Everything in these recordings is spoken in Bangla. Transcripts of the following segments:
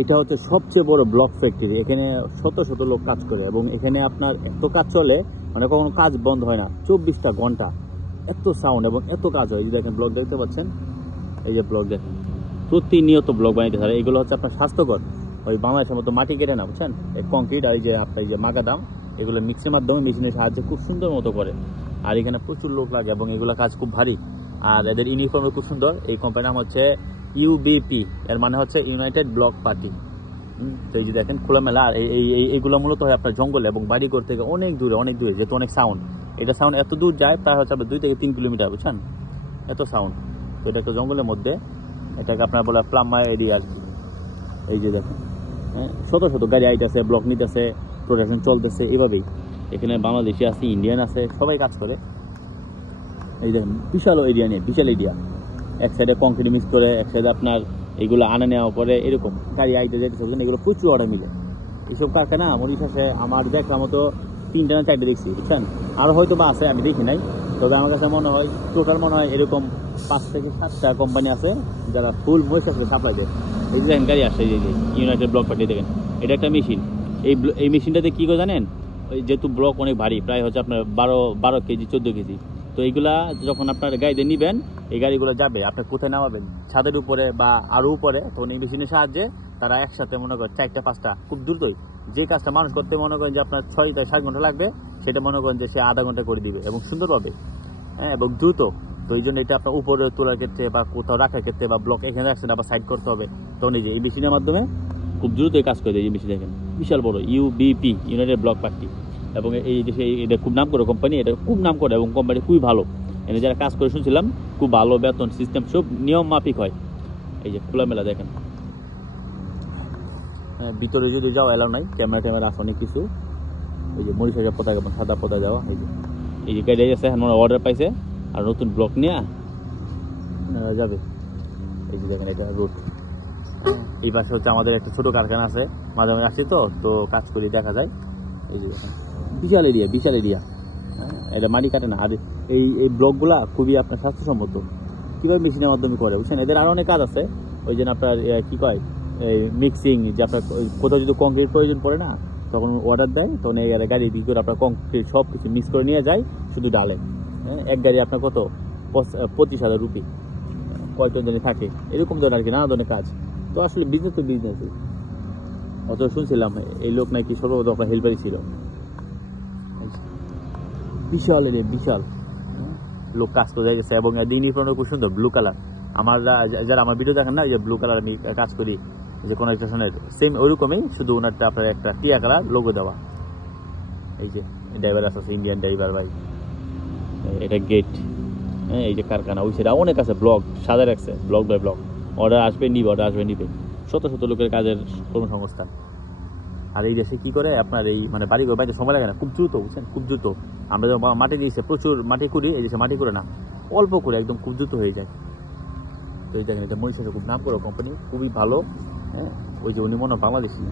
এটা হচ্ছে সবচেয়ে বড় ব্লক ফ্যাক্টরি। এখানে শত শত লোক কাজ করে এবং এখানে আপনার এত কাজ চলে, মানে কখনো কাজ বন্ধ হয় না, 24টা ঘন্টা। এত সাউন্ড এবং এত কাজ হয়। এই যে দেখেন ব্লক দেখতে পাচ্ছেন, এই যে ব্লক দেখেন, প্রতিনিয়ত ব্লক বানাইতে পারে। এগুলো হচ্ছে আপনার স্বাস্থ্যকর, ওই বাংলাদেশের মতো মাটি কেটে না, বুঝছেন, এই কংক্রিট আর এই যে আপনার এই যে মাগাদাম, এগুলো মিক্সের মাধ্যমে মেশিনের সাহায্যে খুব সুন্দর মতো করে। আর এখানে প্রচুর লোক লাগে এবং এগুলো কাজ খুব ভারী। আর এদের ইউনিফর্ম খুব সুন্দর। এই কোম্পানির নাম হচ্ছে ইউবিপি, এর মানে হচ্ছে ইউনাইটেড ব্লক পার্টি। তো এই যে দেখেন খোলামেলা। আর এইগুলো মূলত হয় আপনার জঙ্গলে এবং বাড়িঘর থেকে অনেক দূরে, যেহেতু অনেক সাউন্ড। এটা সাউন্ড এত দূর যায়, প্রায় হচ্ছে আপনার 2 থেকে 3 কিলোমিটার, বুঝছেন, এত সাউন্ড। তো এটা একটা জঙ্গলের মধ্যে, এটাকে আপনার বলে প্লাম্বার এরিয়া আর কি। এই যে দেখেন, হ্যাঁ, শত শত গাড়ি আইতেছে, ব্লক নিতেছে, প্রোডাকশন চলতেছে এভাবেই। এখানে বাংলাদেশি আছে, ইন্ডিয়ান আছে, সবাই কাজ করে। এই দেখেন বিশাল এরিয়া নিয়ে, বিশাল এরিয়া। এক সাইডে কংক্রিট মিক্স করে, এক সাইডে আপনার এইগুলো আনে নেওয়া পরে এরকম গাড়ি আইতে যাইতেছে, এগুলো প্রচুর অর্ডার মিলে। এইসব কারখানা মরিশাসে আমার দেখলাম মতো 3টা না 4টে দেখছি, বুঝছেন। আরও হয়তো বা আছে, আমি দেখি নাই। তবে আমার কাছে মনে হয় টোটাল মনে হয় এরকম 5 থেকে 7টা কোম্পানি আছে যারা ফুল মরিশাসকে সাপ্লাই দেয়। এই যে দেখেন গাড়ি আসছে, এই যে ইউনাইটেড ব্লক পার্টি দেখেন, এটা একটা মেশিন। এই মেশিনটাতে কী করে জানেন, ওই যেহেতু ব্লক অনেক ভারী, প্রায় হচ্ছে আপনার 12 কেজি 14 কেজি। তো এইগুলা যখন আপনার গাড়িতে নিবেন, এই গাড়িগুলো যাবে আপনার কোথায় নামাবেন, ছাদের উপরে বা আরও উপরে, তখন এই মেশিনের সাহায্যে তারা একসাথে মনে করেন 4টা 5টা খুব দ্রুতই, যে কাজটা মানুষ করতে মনে করেন যে আপনার 6 থেকে 7 ঘন্টা লাগবে, সেটা মনে করেন যে সে আধা ঘন্টা করে দিবে এবং সুন্দরভাবে, হ্যাঁ, এবং দ্রুত। তো এই জন্য এটা আপনার উপরে তোলার ক্ষেত্রে বা কোথাও রাখার ক্ষেত্রে বা ব্লক এখানে রাখছেন আবার সাইড করতে হবে, তখন এই যে এই মেশিনের মাধ্যমে খুব দ্রুত কাজ করে দেয়। এই মেশিন দেখেন বিশাল বড়, ইউবিপি, ইউনাইটেড ব্লক পার্টি। এবং এই দেশে এটা খুব নাম করে কোম্পানি, এটা খুব নাম করে এবং কোম্পানি খুবই ভালো। এনে যারা কাজ করে শুনছিলাম খুব ভালো বেতন সিস্টেম, সব নিয়ম মাফিক হয়। এই যে খোলামেলা দেখেন, ভিতরে যদি যাওয়া এলাও নাই, ক্যামেরা আছে অনেক কিছু। এই যে মরিশাসের পতাকা এবং সাদা পতাকা যাওয়া। এই যে গাড়ি আছে, এখন অর্ডার পাইছে আর নতুন ব্লক নিয়ে যাবে। এই যে দেখেন এটা রুট। এই পাশে হচ্ছে আমাদের একটা ছোট কারখানা আছে, মাঝে মাঝে আসছি তো কাজ করি, দেখা যায়। এই যে দেখেন বিশাল এরিয়া, এটা মাটি কাটে না। আর এই ব্লকগুলা খুবই আপনার স্বাস্থ্যসম্মত। কীভাবে মেশিনের মাধ্যমে করে, বুঝছেন, এদের আরও অনেক কাজ আছে। ওই জন্য আপনার কী কয়, এই মিক্সিং, যে আপনার কোথাও যদি কংক্রিট প্রয়োজন পড়ে না, তখন অর্ডার দেয়, তখন এই গাড়ি বিক্রি করে আপনার কংক্রিট সব কিছু মিক্স করে নিয়ে যায়, শুধু ডালে। হ্যাঁ, এক গাড়ি আপনার কত 25,000 রুপি, কয়েকজন জানি থাকে, এরকম ধরনের আর কি, নানা ধরনের কাজ। তো আসলে বিজনেস তো বিজনেসই। অত শুনছিলাম এই লোক নাকি সর্বপ্রথম আপনার হেল্পারই ছিল। বিশাল এরিয়া, বিশাল লোক কাজ করে গেছে এবং ইউনিফর্ম খুব সুন্দর, ব্লু কালার। আমার যারা আমার ভিডিও দেখেন না, যে ব্লু কালার আমি কাজ করি, যে কোনো একটা স্টেশনের সেম ওইরকমই, শুধু ওনারটা আপনার একটা টিয়া কালার লোগো দেওয়া। এই যে ড্রাইভার আছে, ইন্ডিয়ান ড্রাইভার ভাই। এটা গেট, হ্যাঁ, এই যে কারখানা, ওই সেটা অনেক আছে, ব্লক সাজা রাখছে, ব্লক বাই ব্লক। অর্ডার আসবে নিবে, শত শত লোকের কাজের কর্মসংস্থান। আর এই দেশে কি করে আপনার এই মানে বাড়িঘর বাড়িতে সময় লাগে না, খুব দ্রুত, বুঝছেন, খুব দ্রুত। আমরা যখন মাটি দিয়েছে প্রচুর মাটি করি, এই দেশে মাটি করে না, অল্প করে একদম খুব দ্রুত হয়ে যায়। তো এই দেখেন, এটা মরিশাসের খুব নাম করা কোম্পানি, খুবই ভালো। হ্যাঁ, ওই যে উনি মনে হয় বাংলাদেশি,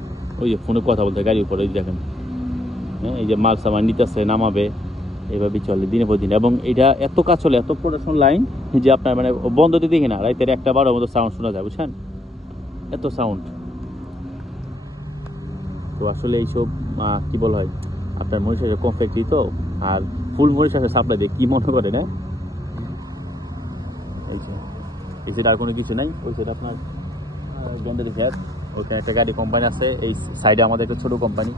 ওই যে ফোনে কথা বলতে গাড়ির উপরে, ওই দেখেন, হ্যাঁ, এই যে মাল সামান নিতেছে, নামাবে, এইভাবেই চলে দিনে পর দিন। এবং এটা এত কাজ চলে, এত প্রোডাকশন লাইন, যে আপনার মানে বন্ধ দিয়ে দেখি না, রাতের 1টা 12টার মতো সাউন্ড শোনা যায়, বুঝছেন, এত সাউন্ড। তো আসলে এইসব কি বলা হয়, আপনার মরিশাসের কম ফ্যাক্টরি তো, আর ফুল মরিশাসের সাপ্লাই দিয়ে কি মনে করেন, হ্যাঁ। এই সাইড আর কোনো কিছু নাই, ওই সাইড আপনার গন্ডারি ফ্যাট, ওখানে একটা গাড়ি কোম্পানি আছে, এই সাইডে আমাদের একটা ছোটো কোম্পানি।